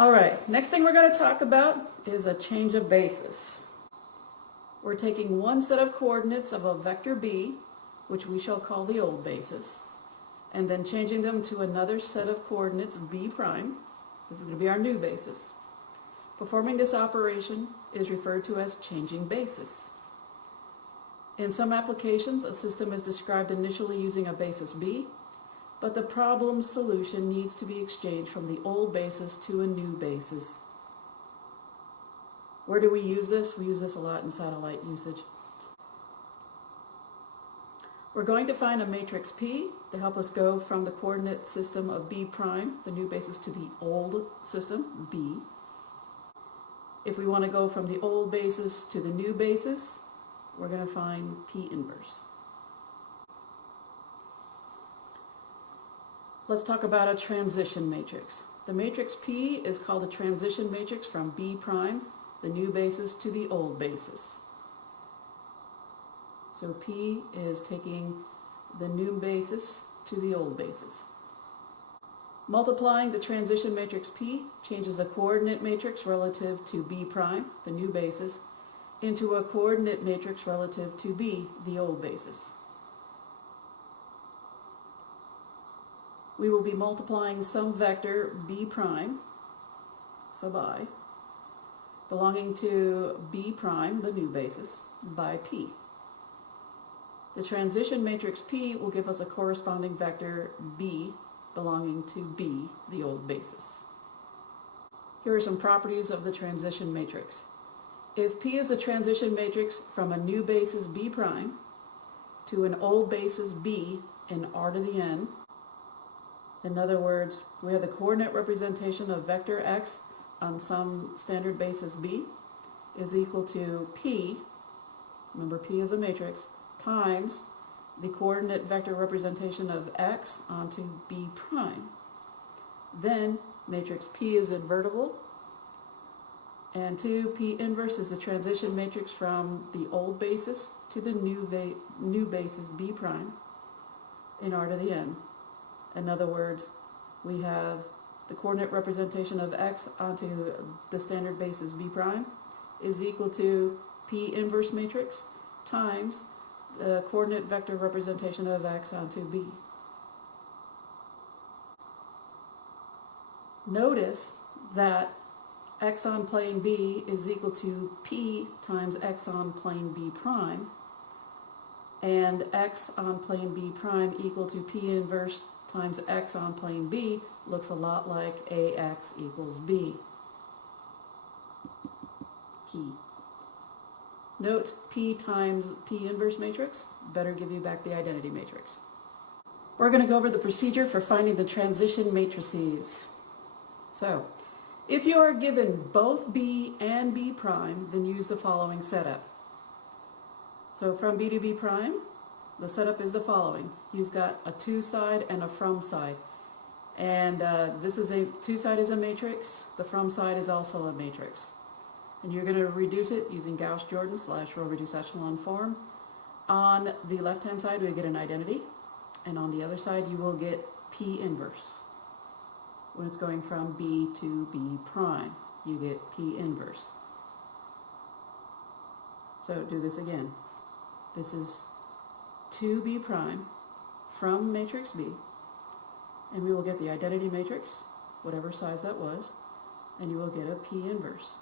All right, next thing we're going to talk about is a change of basis. We're taking one set of coordinates of a vector b, which we shall call the old basis, and then changing them to another set of coordinates b prime. This is going to be our new basis. Performing this operation is referred to as changing basis. In some applications, a system is described initially using a basis b, but the problem solution needs to be exchanged from the old basis to a new basis. Where do we use this? We use this a lot in satellite usage. We're going to find a matrix P to help us go from the coordinate system of B prime, the new basis, to the old system, B. If we want to go from the old basis to the new basis, we're going to find P inverse. Let's talk about a transition matrix. The matrix P is called a transition matrix from B prime, the new basis, to the old basis. So P is taking the new basis to the old basis. Multiplying the transition matrix P changes the coordinate matrix relative to B prime, the new basis, into a coordinate matrix relative to B, the old basis. We will be multiplying some vector B prime, sub I, belonging to B prime, the new basis, by P. The transition matrix P will give us a corresponding vector B belonging to B, the old basis. Here are some properties of the transition matrix. If P is a transition matrix from a new basis B prime to an old basis B in R to the n, in other words, we have the coordinate representation of vector x on some standard basis B is equal to P, remember P is a matrix, times the coordinate vector representation of x onto B prime. Then matrix P is invertible, and 2, P inverse is the transition matrix from the old basis to the new basis B prime in R to the n. In other words, we have the coordinate representation of x onto the standard basis B prime is equal to P inverse matrix times the coordinate vector representation of x onto B. Notice that x on plane B is equal to P times x on plane B prime, and x on plane B prime equal to P inverse times x on plane B looks a lot like AX equals B. Key. Note P times P inverse matrix better give you back the identity matrix. We're going to go over the procedure for finding the transition matrices. So, if you are given both B and B prime, then use the following setup. So from B to B prime, the setup is the following. You've got a to side and a from side. And this is a to side is a matrix, the from side is also a matrix. And you're going to reduce it using Gauss-Jordan / row reduced echelon form. On the left-hand side, we get an identity, and on the other side, you will get P inverse. When it's going from B to B prime, you get P inverse. So do this again. This is to B prime from matrix B, and we will get the identity matrix, whatever size that was, and you will get a P inverse.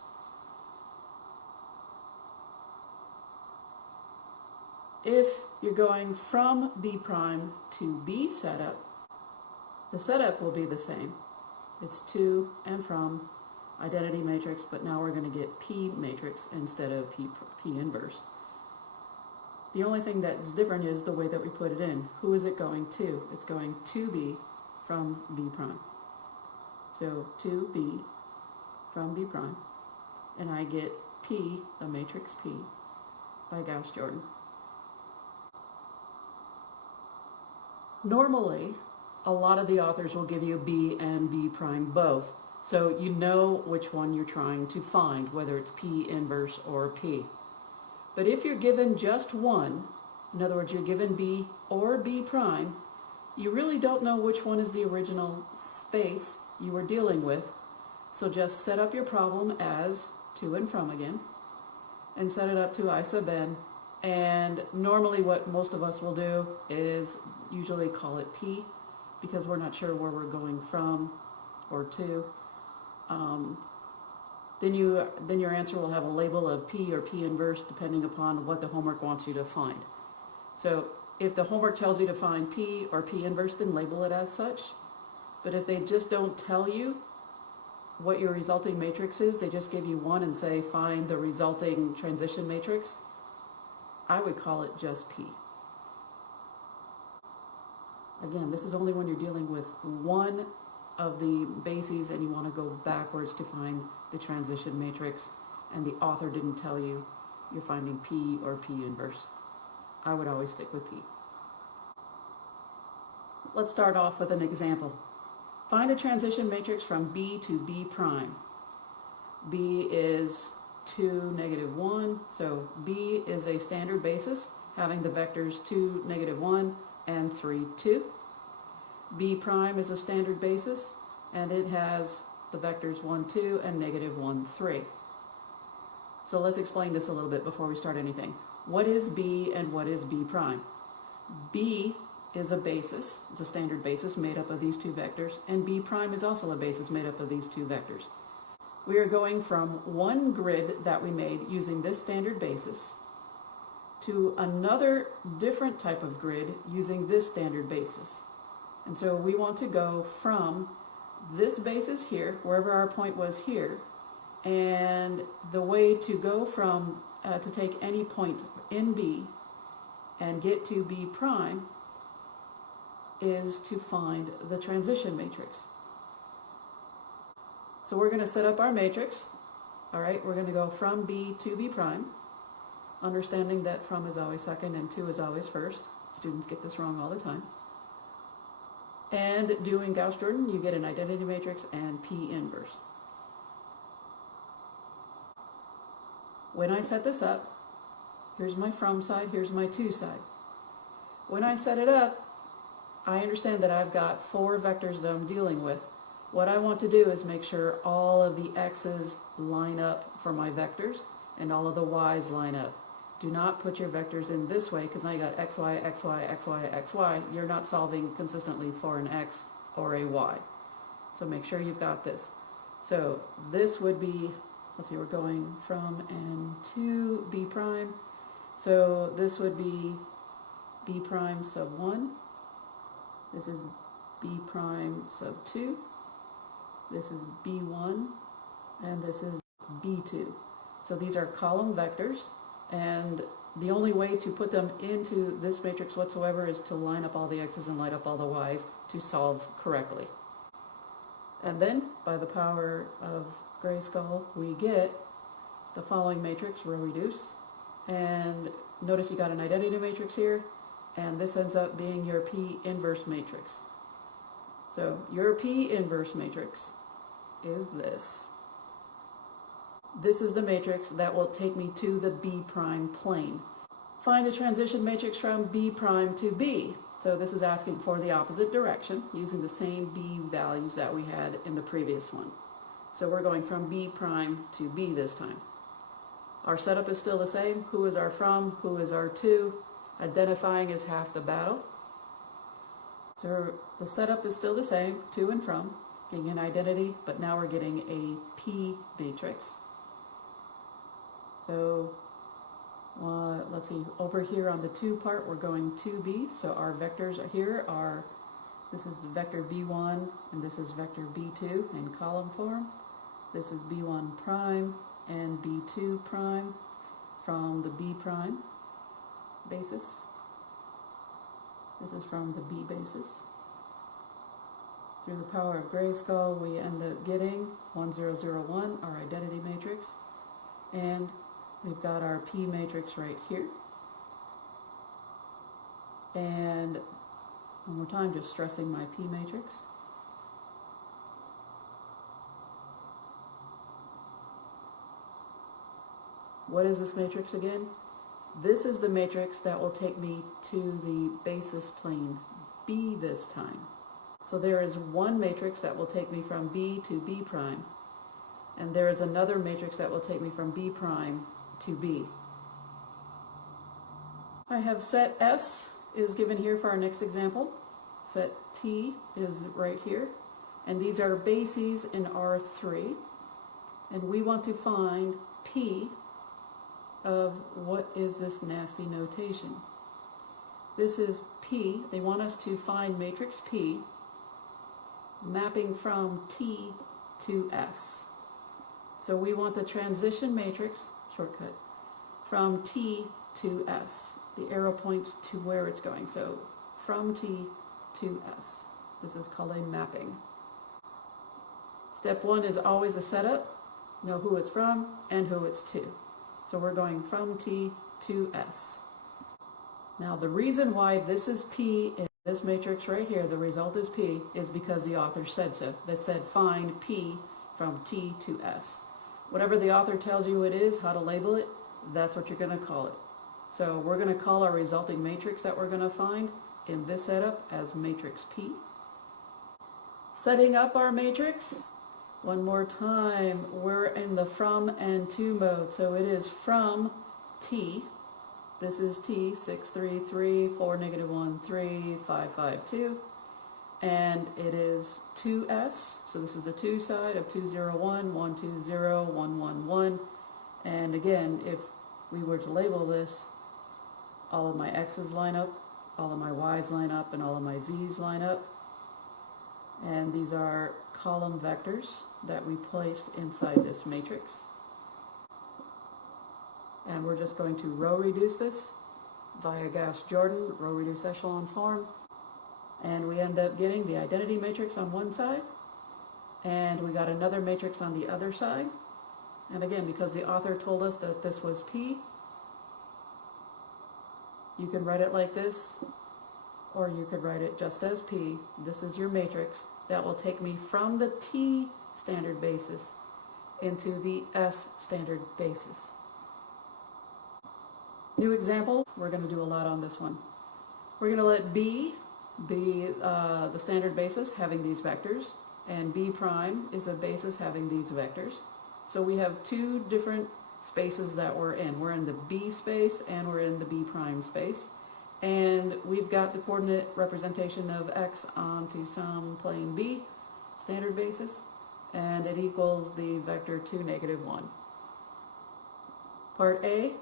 If you're going from B prime to B setup, the setup will be the same. It's to and from identity matrix, but now we're going to get P matrix instead of P inverse. The only thing that's different is the way that we put it in. Who is it going to? It's going to B from B prime. So to B from B prime, and I get P, the matrix P, by Gauss-Jordan. Normally, a lot of the authors will give you B and B prime both, so you know which one you're trying to find, whether it's P inverse or P. But if you're given just one, in other words, you're given B or B prime, you really don't know which one is the original space you were dealing with, So just set up your problem as to and from again, and set it up to I sub n. And normally what most of us will do is usually call it P, because we're not sure where we're going from or to. Then your answer will have a label of P or P inverse depending upon what the homework wants you to find. So if the homework tells you to find P or P inverse, then label it as such. But if they just don't tell you what your resulting matrix is, they just give you one and say find the resulting transition matrix, I would call it just P. Again, this is only when you're dealing with one of the bases and you want to go backwards to find the transition matrix, and the author didn't tell you you're finding P or P inverse. I would always stick with P. Let's start off with an example. Find a transition matrix from B to B prime. B is 2, -1, so B is a standard basis having the vectors 2, -1, and 3, 2. B prime is a standard basis, and it has the vectors 1, 2, and -1, 3. So let's explain this a little bit before we start anything. What is B and what is B prime? B is a basis, it's a standard basis made up of these two vectors, and B prime is also a basis made up of these two vectors. We are going from one grid that we made using this standard basis to another different type of grid using this standard basis. And so we want to go from this basis here, wherever our point was here, and the way to go from, to take any point in B and get to B prime is to find the transition matrix. So we're going to set up our matrix. All right, we're going to go from B to B prime, understanding that from is always second and to is always first. Students get this wrong all the time. And doing Gauss-Jordan, you get an identity matrix and P inverse. When I set this up, here's my from side, here's my to side. When I set it up, I understand that I've got 4 vectors that I'm dealing with. What I want to do is make sure all of the x's line up for my vectors and all of the y's line up. Do not put your vectors in this way, because now you got xy, xy, xy, xy. You're not solving consistently for an x or a y. So make sure you've got this. So this would be, let's see, we're going from and to B prime. So this would be B prime sub 1. This is B prime sub 2. This is B1. And this is B2. So these are column vectors. And the only way to put them into this matrix whatsoever is to line up all the x's and line up all the y's to solve correctly. And then, by the power of Grayskull, we get the following matrix, row reduced. And notice you got an identity matrix here, and this ends up being your P inverse matrix. So your P inverse matrix is this. This is the matrix that will take me to the B prime plane. Find a transition matrix from B prime to B. So this is asking for the opposite direction using the same B values that we had in the previous one. So we're going from B prime to B this time. Our setup is still the same. Who is our from? Who is our to? Identifying is half the battle. So the setup is still the same, to and from, getting an identity, but now we're getting a P matrix. So let's see, over here on the to part, we're going to B. So our vectors here are, this is the vector B1 and this is vector B2 in column form. This is B1 prime and B2 prime from the B prime basis. This is from the B basis. Through the power of Grayskull, we end up getting 1001, our identity matrix, and we've got our P matrix right here. And one more time, just stressing my P matrix. What is this matrix again? This is the matrix that will take me to the basis plane B this time. So there is one matrix that will take me from B to B prime, And there is another matrix that will take me from B prime to B. I have set S is given here for our next example. Set T is right here. And these are bases in R3. And we want to find P of what is this nasty notation. This is P. They want us to find matrix P mapping from T to S. So we want the transition matrix, shortcut, from T to S. The arrow points to where it's going. So from T to S. This is called a mapping. Step 1 is always a setup. Know who it's from and who it's to. So we're going from T to S. Now the reason why this is P in this matrix right here, the result is P, is because the author said so. That said find P from T to S. Whatever the author tells you it is, how to label it, that's what you're going to call it. So we're going to call our resulting matrix that we're going to find in this setup as matrix P. Setting up our matrix, one more time, we're in the from and to mode. So it is from T. This is T, 6, 3, 3, 4, negative 1, 3, 5, 5, 2. And it is 2S. So this is the 2 side of 2, 0, 1, 1, 2, 0, 1, 1, 1. And again, if we were to label this, all of my X's line up, all of my Y's line up, and all of my Z's line up. And these are column vectors that we placed inside this matrix. And we're just going to row reduce this via Gauss-Jordan, row reduce echelon form. And we end up getting the identity matrix on one side, and we got another matrix on the other side. And again, because the author told us that this was P, you can write it like this, or you could write it just as P. This is your matrix that will take me from the T standard basis into the S standard basis. New example, we're going to do a lot on this one. We're going to let B be the standard basis having these vectors, and B prime is a basis having these vectors. So we have two different spaces that we're in. We're in the B space and we're in the B prime space. And we've got the coordinate representation of X onto some plane B, standard basis, and it equals the vector 2, negative 1. Part A,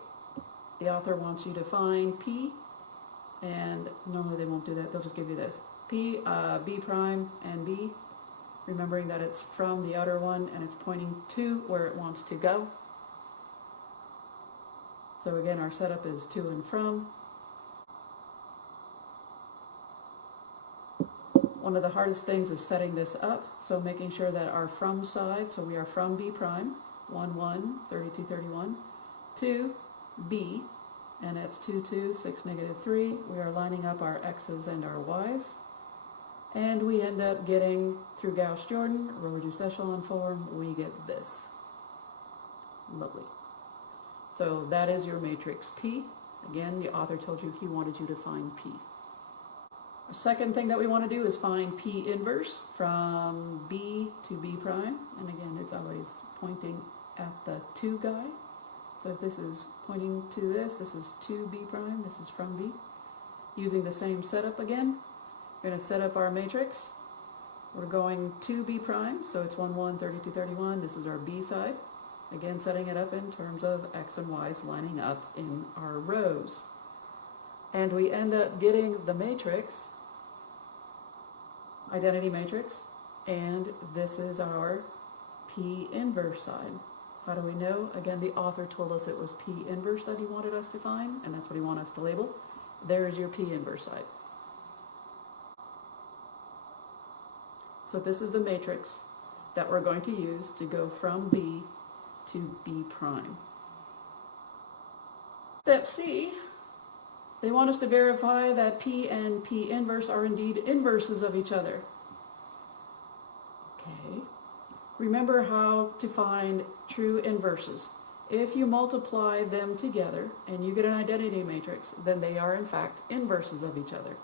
the author wants you to find P, and normally they won't do that, they'll just give you this. P, B prime, and B, remembering that it's from the outer one and it's pointing to where it wants to go. So again, our setup is to and from. One of the hardest things is setting this up, so making sure that our from side, so we are from B prime, 1, 1, 32, 31, to B, and that's 2, 2, 6, negative 3. We are lining up our X's and our Y's, and we end up getting, through Gauss-Jordan, row reduced echelon form, we get this. Lovely. So that is your matrix P. Again, the author told you he wanted you to find P. The second thing that we want to do is find P inverse from B to B prime. And again, it's always pointing at the to guy. So if this is pointing to this is to B prime, this is from B. Using the same setup again, we're going to set up our matrix. We're going to B prime, so it's 1, 1, 32, 31. This is our B side. Again, setting it up in terms of X and Y's lining up in our rows. And we end up getting the matrix, identity matrix, and this is our P inverse side. How do we know? Again, the author told us it was P inverse that he wanted us to find, and that's what he wanted us to label. There's your P inverse side. So this is the matrix that we're going to use to go from B to B prime. Step C, they want us to verify that P and P inverse are indeed inverses of each other. Okay. Remember how to find true inverses. If you multiply them together and you get an identity matrix, then they are in fact inverses of each other.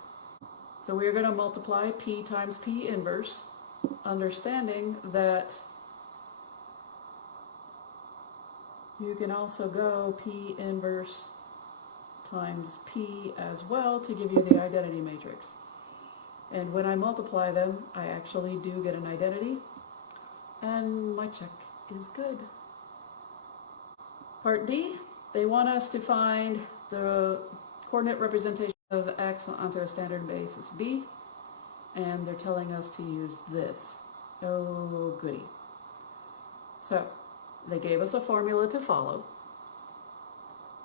So we are going to multiply P times P inverse, understanding that You can also go P inverse times P as well to give you the identity matrix. And when I multiply them, I actually do get an identity, and my check is good. Part D, they want us to find the coordinate representation of x onto a standard basis B, and they're telling us to use this. Oh, goody. So, they gave us a formula to follow.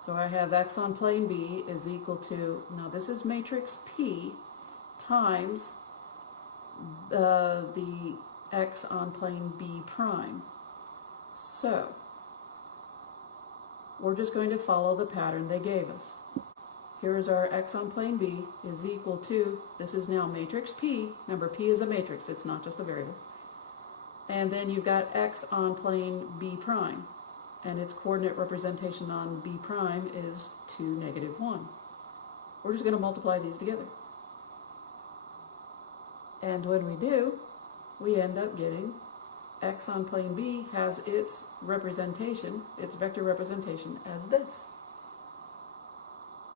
So I have x on plane B is equal to, now this is matrix P times the x on plane B prime. So, we're just going to follow the pattern they gave us. Here's our x on plane B is equal to, this is now matrix P. Remember, P is a matrix, it's not just a variable. And then you've got x on plane B prime. And its coordinate representation on B prime is 2, -1. We're just going to multiply these together. And when we do, we end up getting x on plane B has its representation, its vector representation as this.